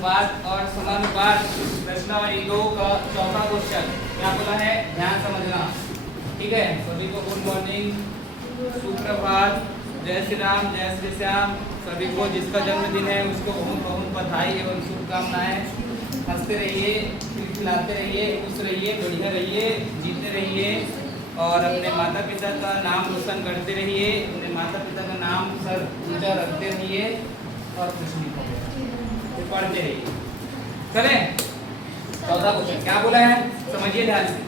अनुपात और समानुपात प्रश्नावली 2 का चौथा क्वेश्चन क्या बोला है, ध्यान समझना। ठीक है, सभी को गुड मॉर्निंग, सुप्रभात, जय श्री राम, जय श्री श्याम। सभी को जिसका जन्मदिन है उसको बहुत बहुत बधाई एवं शुभकामनाएं। हंसते रहिए, खिलाते रहिए, खुश रहिए, बढ़िया रहिए, जीते रहिए और अपने माता पिता का नाम रोशन करते रहिए। अपने माता पिता का नाम सर ऊंचा रखते रहिए और कुछ नहीं करें, पढ़ते रहिए। चले, चौथा क्वेश्चन क्या बोला है, समझिए ध्यान से।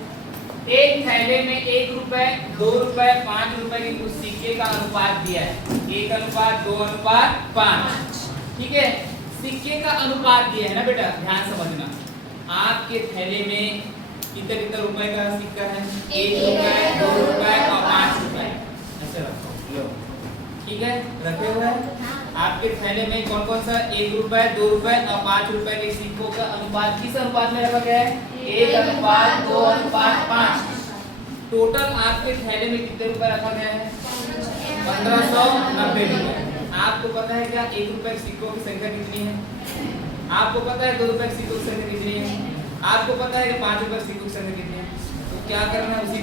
एक थैले में 1 रुपए, 2 रुपए, 5 रुपए के कुछ सिक्के का अनुपात दिया है, 1:2:5। ठीक है, सिक्के का अनुपात दिया है ना बेटा, ध्यान समझना। आपके थैले में कितने कितने रुपए का सिक्का है, 1 रुपए, 2 रुपए और 5 रुपए। ऐसे रखो, लो ठीक है, रखे हुए हैं। आपके थैले में कौन कौन सा 1 रुपए, 2 रुपए और 5 रुपए के सिक्कों का अनुपात किस अनुपात में रखा गया है, 1:2:5। टोटल आपके थैले में कितने रुपए रखा गया है, 1590 रुपए। आपको पता है क्या 1 रुपए के सिक्कों की संख्या कितनी है, आपको पता है 2 रुपए के सिक्कों की संख्या कितनी है, आपको पता है कि 5 रुपए के सिक्कों की संख्या कितनी है। तो क्या करना है, उसी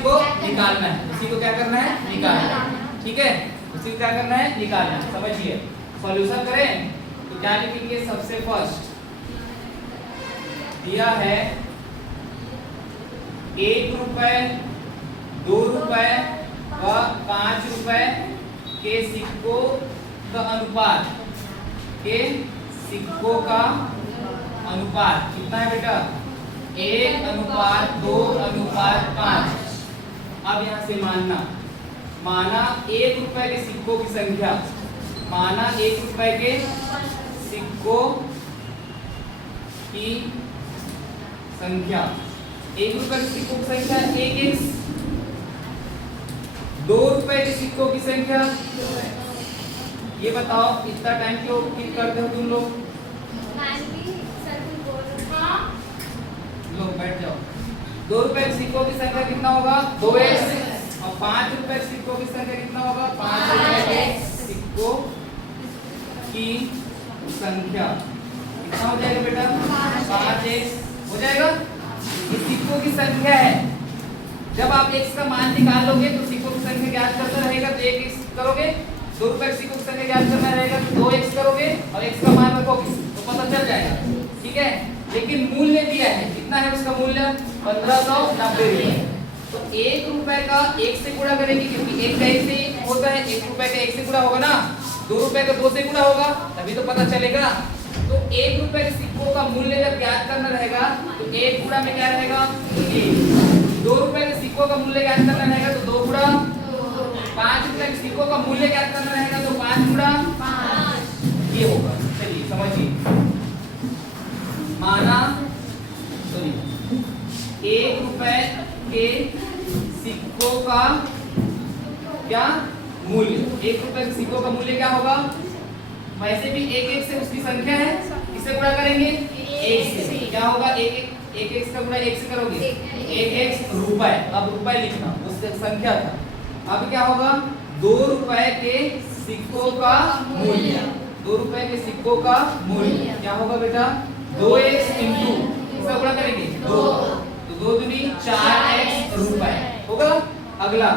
को निकालना है, उसी को क्या करना है, निकालना है। ठीक है, उसी को क्या करना है, निकालना है। समझिए, सॉल्यूशन करें तो क्या लिखेंगे, सबसे फर्स्ट दिया है 1 रुपए, 2 रुपए व 5 रुपए के सिक्कों का अनुपात, के सिक्कों का अनुपात कितना है बेटा, 1:2:5। अब यहाँ से माना 1 रुपए के सिक्कों की संख्या, माना 1 रुपए के सिक्कों की संख्या, 1 रुपए के सिक्कों की संख्या 1x, 2 रुपए के सिक्कों की संख्या। ये बताओ इतना टाइम क्यों क्लिक करते हो तुम लोग, लो बैठ जाओ। 2 रुपए के सिक्कों की संख्या कितना होगा, 2x और 5 रुपए के सिक्कों की संख्या कितना होगा, 5 रुपए के सिक्कों की संख्या कितना हो जाएगा बेटा, 5x हो जाएगा। ये सिक्कों की संख्या है, जब आप x का मान निकाल लोगे तो सिक्कों की संख्या ज्ञात करना रहेगा तो 1x करोगे, 2 रुपए के सिक्कों की संख्या ज्ञात करना रहेगा तो 2x करोगे और x का मान रखोगे तो पता चल जाएगा। ठीक है, लेकिन मूल्य दिया है, कितना है उसका मूल्य, 1590 रुपए। तो 1 रुपए का 1 से गुणा करेंगे क्योंकि 1 का 1 से होता है, 1 रुपए का 1 से गुणा होगा ना, 2 रुपए का 2 से गुणा होगा तभी तो पता चलेगा। तो 1 रुपए के सिक्कों का मूल्य जब ज्ञात करना रहेगा तो 1 गुणा में क्या रहेगा, 1। 2 रुपए के सिक्कों का मूल्य ज्ञात करना रहेगा तो 2 गुणा, 5 रुपए के सिक्कों का मूल्य ज्ञात करना रहेगा तो 5 गुणा 5, ये होगा। चलिए समझिए, माना 1 रुपए के सिक्कों का क्या मूल्य, 1 रुपए के सिक्कों का मूल्य क्या होगा, वैसे भी 1 से उसकी संख्या है, किससे गुणा करेंगे, 1 से। क्या होगा, 1 का गुणा 1 से करोगे, 1 रुपए। अब रुपए लिखना, उससे संख्या था। अब क्या होगा, 2 रुपए के सिक्कों का मूल्य, 2 रुपए के सिक्कों का मूल्य क्या होगा बेटा, 2x इंटू किससे गुणा करेंगे, 2, तो 2 दूनी 4x रुपए होगा। अगला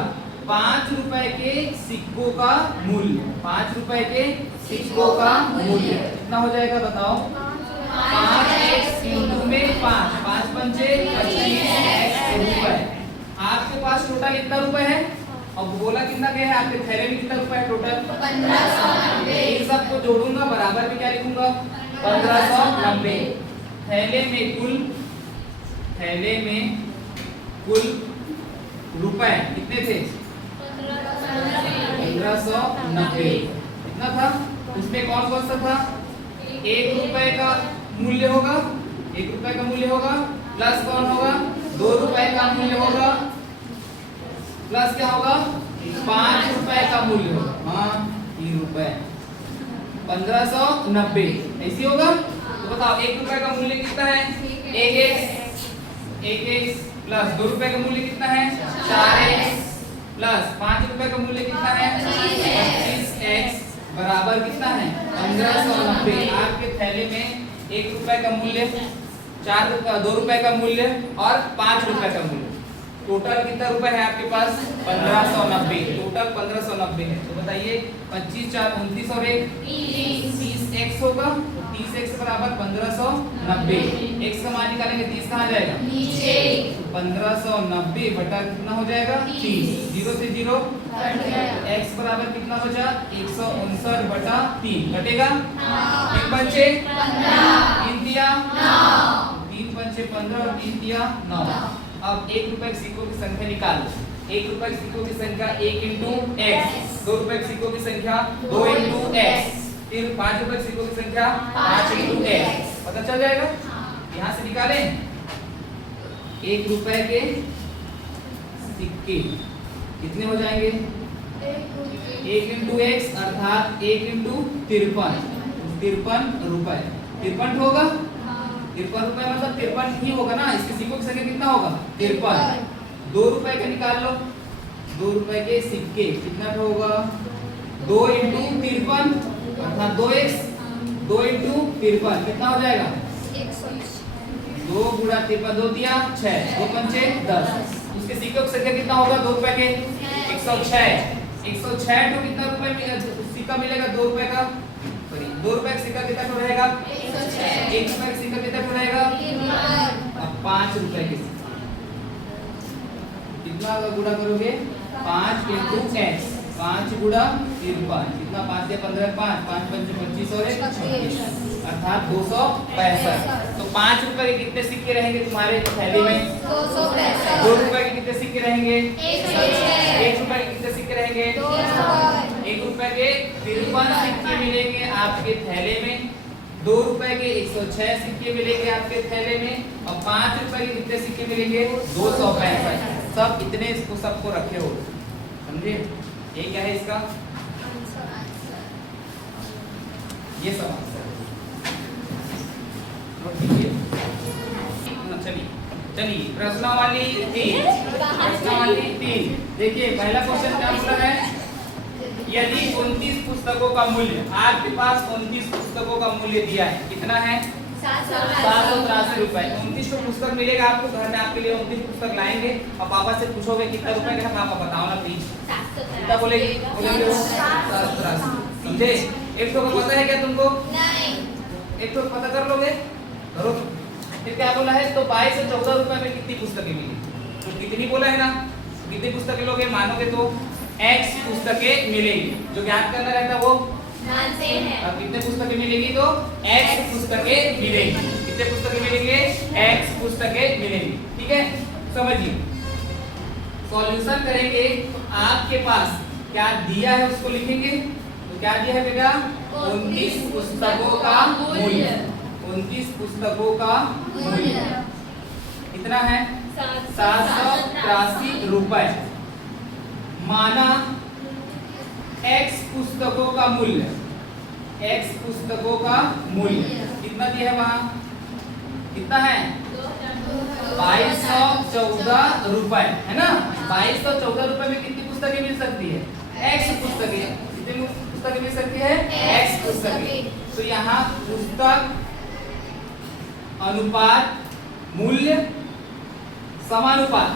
5 रुपए के सिक्कों का मूल्य, 5 रुपए के सिक्कों का मूल्य कितना हो जाएगा बताओ, 5x इंटू में 5, 5 पंचे 25x रुपए। आपके पास टोटल कितना रुपए है, अब बोला कितना गया है, आपके थैले में कितना रुपए है टोटल, 1590। इन सबको जोड़ूंगा, बराबर में क्या लिखूंगा, 1590। थैले में कुल रुपए कितने थे, 1590। कितना था, उसमें कौन कौन सा था, 1 रुपए का मूल्य होगा, 1 रुपए का मूल्य होगा, प्लस कौन होगा, 2 रुपए का मूल्य होगा, प्लस क्या होगा, 5 रुपए का मूल्य होगा, हाँ 3 रुपए, 1590 ऐसी होगा। तो बताओ 1 रुपए का मूल्य कितना है, 1x प्लस 2 रुपए का मूल्य कितना है, 4x प्लस 5 रुपए का मूल्य कितना है, 25x बराबर कितना है 1590। आपके थैले में 1 रुपए का मूल्य, 2 रुपए का मूल्य और 5 रुपए का मूल्य, टोटल कितना रुपए है आपके पास 1590। टोटल 1590 है। तो बताइए 25 4 29 और 1 30 x होगा, तो 30 x बराबर 1590। x का मान निकालेंगे 30 कहाँ जाएगा नीचे, 1590 बटा कितना हो जाएगा 30, 0 से 0 x बराबर कितना बचा 159 बटा 3 घटेगा 3 पंचे 3 दिया 3 पंचे 15 और 3 दिया 9। अब 1 रुपए के सिक्कों की संख्या निकालो। 1 रुपए के सिक्कों की संख्या 1 इंटू x, 2 रुपए के सिक्कों की संख्या 2 इंटू x, फिर 5 रुपए के सिक्कों की संख्या 5 इंटू x। पता चल जाएगा। यहाँ से निकालें 1 रुपए के सिक्के कितने हो जाएंगे 1 इंटू x अर्थात 1 इंटू 53 रुपए। 53 होगा 53 रुपए मतलब 53 ही होगा ना। इसके सिक्कों की संख्या कितना होगा 53। 2 रुपए के निकाल लो। 2 रुपए के सिक्के कितना होगा 2 इंटू 53 अर्थात 2x, 2 इंटू 53 कितना हो जाएगा 2 गुणा 53, 2 दिया 6, 2 पंचे 10। उसके सिक्कों की संख्या कितना होगा 2 रुपए के 106। 106 तो कितना रुपए सिक्का मिलेगा 2 रुपए का, 2 रुपए का सिक्का कितना तो रहेगा 106। 1 रुपए का सिक्का कितना तो रहेगा। अब 5 रुपए के सिक्का कितना गुणा करोगे 5 इंटू x, 5 गुणा 53 कितना 5 से 15 5 5 पंचे 25 और 1 26 अर्थात 265। तो 5 रुपए के कितने सिक्के रहेंगे तुम्हारे थैली में 265। 2 रुपए के कितने सिक्के रहेंगे 1 रुपए के कितने सिक्के रहेंगे 1 रुपए के 53 सिक्के मिलेंगे आपके थैले में। 2 रुपए के 106 सिक्के मिलेंगे आपके थैले में और 5 रुपए के कितने सिक्के मिलेंगे 265। सब इतने इसको सबको रखे हो, समझे। ये क्या है इसका ये सब आंसर। चलिए प्रश्नावली 3। प्रश्नावली 3 देखिए पहला क्वेश्चन क्या बोला है, यदि 29 पुस्तकों का मूल्य आपके पास 29 पुस्तकों का मूल्य दिया है कितना है 783 रुपए। 29 को पुस्तक मिलेगा आपको घर में, आपके लिए 29 पुस्तक लाएंगे और पापा से पूछोगे कितना रुपए का, पापा बताओ ना प्लीज कितना बोलेंगे 783। समझे। एक तो पता है क्या तुमको नहीं, एक तो पता कर लोगे करो। फिर क्या बोला है तो 22 से 14 रुपए में कितनी पुस्तकें मिली, तो कितनी बोला है ना, कितनी पुस्तकें लोगे मानोगे तो x पुस्तकें मिलेंगी। जो ज्ञात करना रहता है वो अब कितने पुस्तकें मिलेंगी तो x पुस्तकें मिलेंगी। कितने पुस्तकें मिलेंगे x पुस्तकें मिलेंगी। ठीक है समझिए। सॉल्यूशन करेंगे तो आपके पास क्या दिया है उसको लिखेंगे। तो क्या दिया है बेटा 29 पुस्तकों का मूल्य। 29 पुस्तकों का मूल्य कितना है 783 रुपए। माना x पुस्तकों का मूल्य, x पुस्तकों का मूल्य कितना दिया है वहां कितना है 2214 रुपए है ना। 2214 रुपए में कितनी पुस्तकें मिल सकती है x पुस्तकें। कितनी पुस्तकें मिल सकती है x पुस्तकें। तो यहाँ पुस्तक अनुपात मूल्य समानुपात,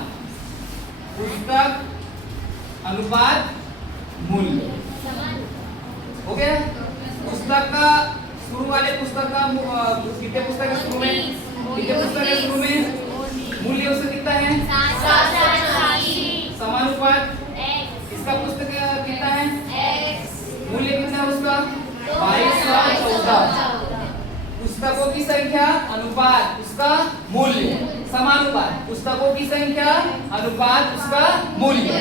पुस्तक अनुपात मूल्य हो गया। पुस्तक का शुरू वाले पुस्तक का कितने पुस्तक है शुरू में, कितने पुस्तक है शुरू में मूल्य उसका कितना है समानुपात इसका पुस्तक कितना है मूल्य कितना है उसका 2214। पुस्तकों की संख्या अनुपात उसका मूल्य समानुपात, पुस्तकों की संख्या अनुपात उसका मूल्य।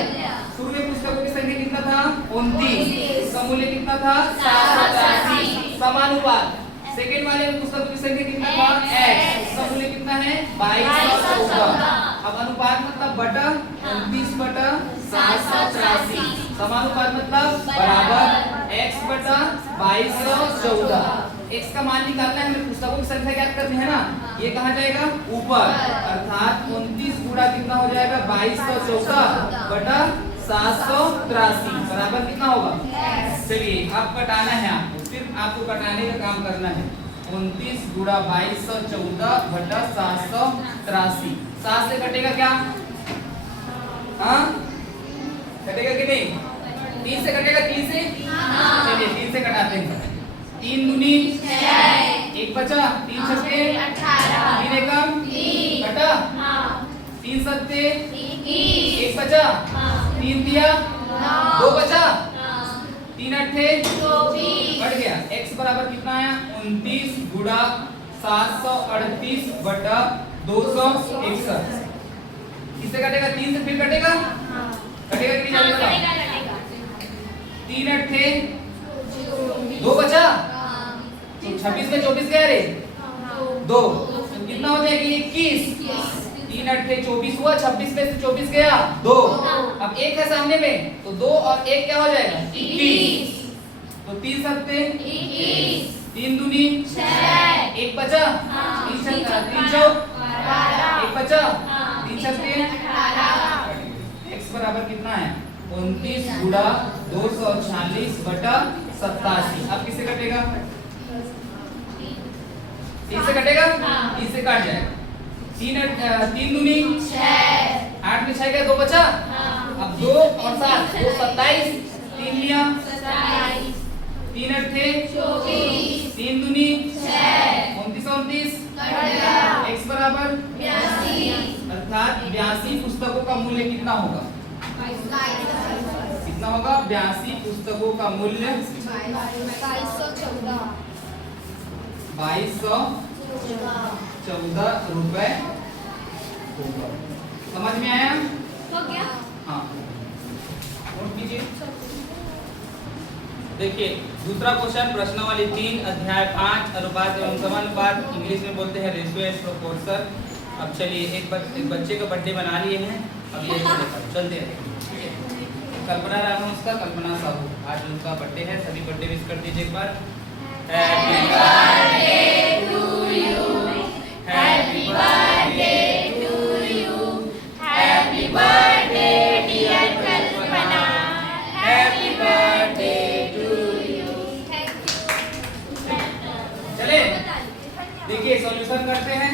शुरू में पुस्तकों की संख्या कितना था 29, इसका मूल्य कितना था 783 समानुपात। सेकंड वाले में पुस्तकों की संख्या कितना था x, इसका मूल्य कितना है 2214। अब अनुपात मतलब बटा 29 बटा 783, समानुपात मतलब बराबर x बटा 2214। x का मान निकालना है, हमें पुस्तकों की संख्या ज्ञात करनी है ना। ये कहाँ जाएगा ऊपर, अर्थात 29 गुणा कितना हो जाएगा 2214 बटा 783 बराबर कितना होगा? चलिए अब कटाना है आपको, सिर्फ आपको कटाने का काम करना है। 29 गुणा 2214 बटा 783। 7 से कटेगा क्या? हाँ कटेगा कि नहीं? 3 से कटेगा? 3 से चलिए 3 से कटाते हैं। 3 दूनी 1 बचा, 3 छक्के 3 एकम कटा, 3 सत्ते 1 बचा, 3 दिया 2 बचा, 3 अट्ठे बढ़ गया। x बराबर कितना आया? 29 गुणा 738 बटा 261। किससे कटेगा? 3 से फिर कटेगा? कटेगा कि नहीं? कटेगा। 3 अट्ठे 2 बचा, 26 में 24 गया रे 2, कितना हो जाएगा? 21। 3 अट्ठे 24 हुआ, 26 में से 24 गया 2। अब 1 है सामने में तो 2 और 1 क्या हो जाएगा? 21। तो 3 सत्ते 3 दूनी 1 बचा, 3 छक्का 3 चौक 1 बचा, 3 छक्के 18। x बराबर कितना है? 29 गुणा 246 बटा 87। अब किससे कटेगा? 3 से कटेगा? 3 से काट जाएगा। 3 दूनी 8 में 6 गया 2 बचा, अब 2 और 7 2 27, 3 लिया 3 अट्ठे 3 दूनी 29 x बराबर 82। अर्थात 82 पुस्तकों का मूल्य कितना होगा? कितना होगा? 82 पुस्तकों का मूल्य 2214 रुपए होगा। समझ में आया? हाँ नोट कीजिए। देखिए दूसरा क्वेश्चन प्रश्नावली 3 अध्याय 5 अनुपात एवं समानुपात, इंग्लिश में बोलते हैं रेशियो एंड प्रोपोर्शन। अब चलिए एक बच्चे का बर्थडे बना लिए हैं, अब ये चलते हैं। कल्पना नाम है उसका, कल्पना साहू। आज उनका बर्थडे है, सभी बर्थडे विश कर दीजिए एक बार। Happy birthday to you, happy birthday to you, happy birthday dear Kalpana, happy birthday to you. चले देखिए सॉल्यूशन करते हैं।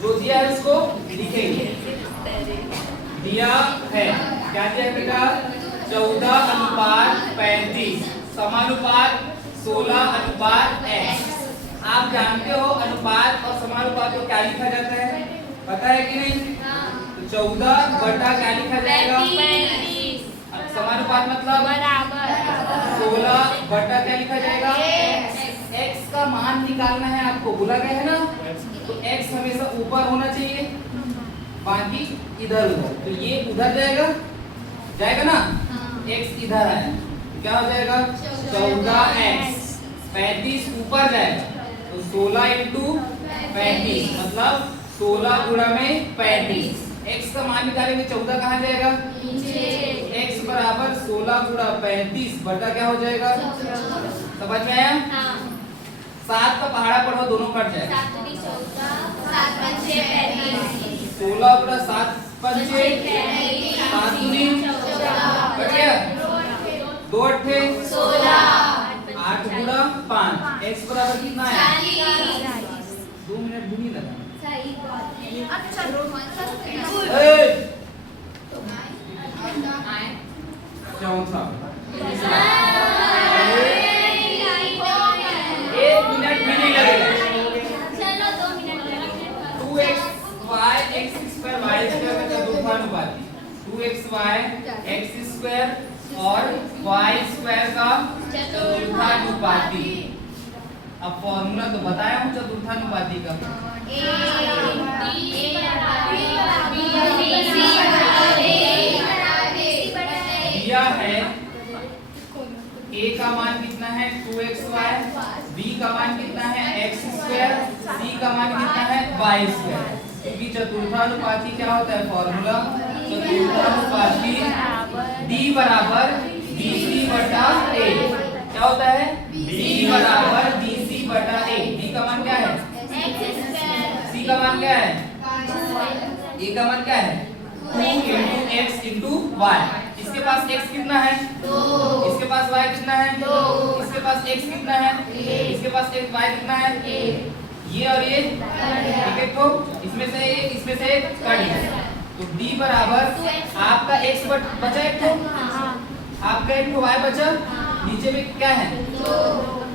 जो दिया है उसको लिखेंगे। दिया है क्या दिया बेटा? 14:35 समानुपात 16:x। आप जानते हो अनुपात और समानुपात को क्या लिखा जाता है? पता है कि नहीं? तो 14 बटा क्या लिखा जाएगा? समानुपात मतलब बराबर। 16 बटा क्या लिखा जाएगा? x का मान निकालना है आपको, भूला गया है ना? तो x हमेशा ऊपर होना चाहिए, बाकी इधर उधर। तो ये उधर जाएगा ना? x इधर आया तो क्या हो जाएगा? 14x। 35 ऊपर जाएगा तो 16 इंटू 35 मतलब 16 गुणा में 35। x का मान निकालेंगे 14 कहाँ जाएगा? x बराबर 16 गुणा 35 बटा क्या हो जाएगा? समझ में आया? 7 का पहाड़ा पढ़ो, दोनों कट जाएगा। 16 गुणा 7 पंचे 7 दूनी कट गया, 2 अट्ठे 8 गुणा 5। x बराबर कितना है? 2 मिनट भी नहीं लगा। चौथा 1 मिनट भी नहीं लगेगा। 2x y x square y square का चतुर्थानुपाती, 2xy x स्क्वायर और y स्क्वायर का चतुर्थानुपाती। अब फॉर्मूला तो बताया हूँ चतुर्थानुपाती का। दिया है a का मान कितना है? 2xy, b का मान कितना है? x स्क्वायर, c का मान कितना है? y square. क्योंकि चतुर्थानुपाती क्या होता है फॉर्मूला? चतुर्थानुपाती d बराबर bc बटा a। क्या होता है? d बराबर bc बटा a। d का मान क्या है? c का मान क्या है? a का मान क्या है? 2x into y। इसके पास x कितना है 2, इसके पास y कितना है 2, इसके पास x कितना है 1, इसके पास y कितना है 1। ये और ये ठीक है, तो इसमें से एक कट है। तो d बराबर आपका x बचा एक, तो आपका एक y बचा, नीचे में क्या है 2।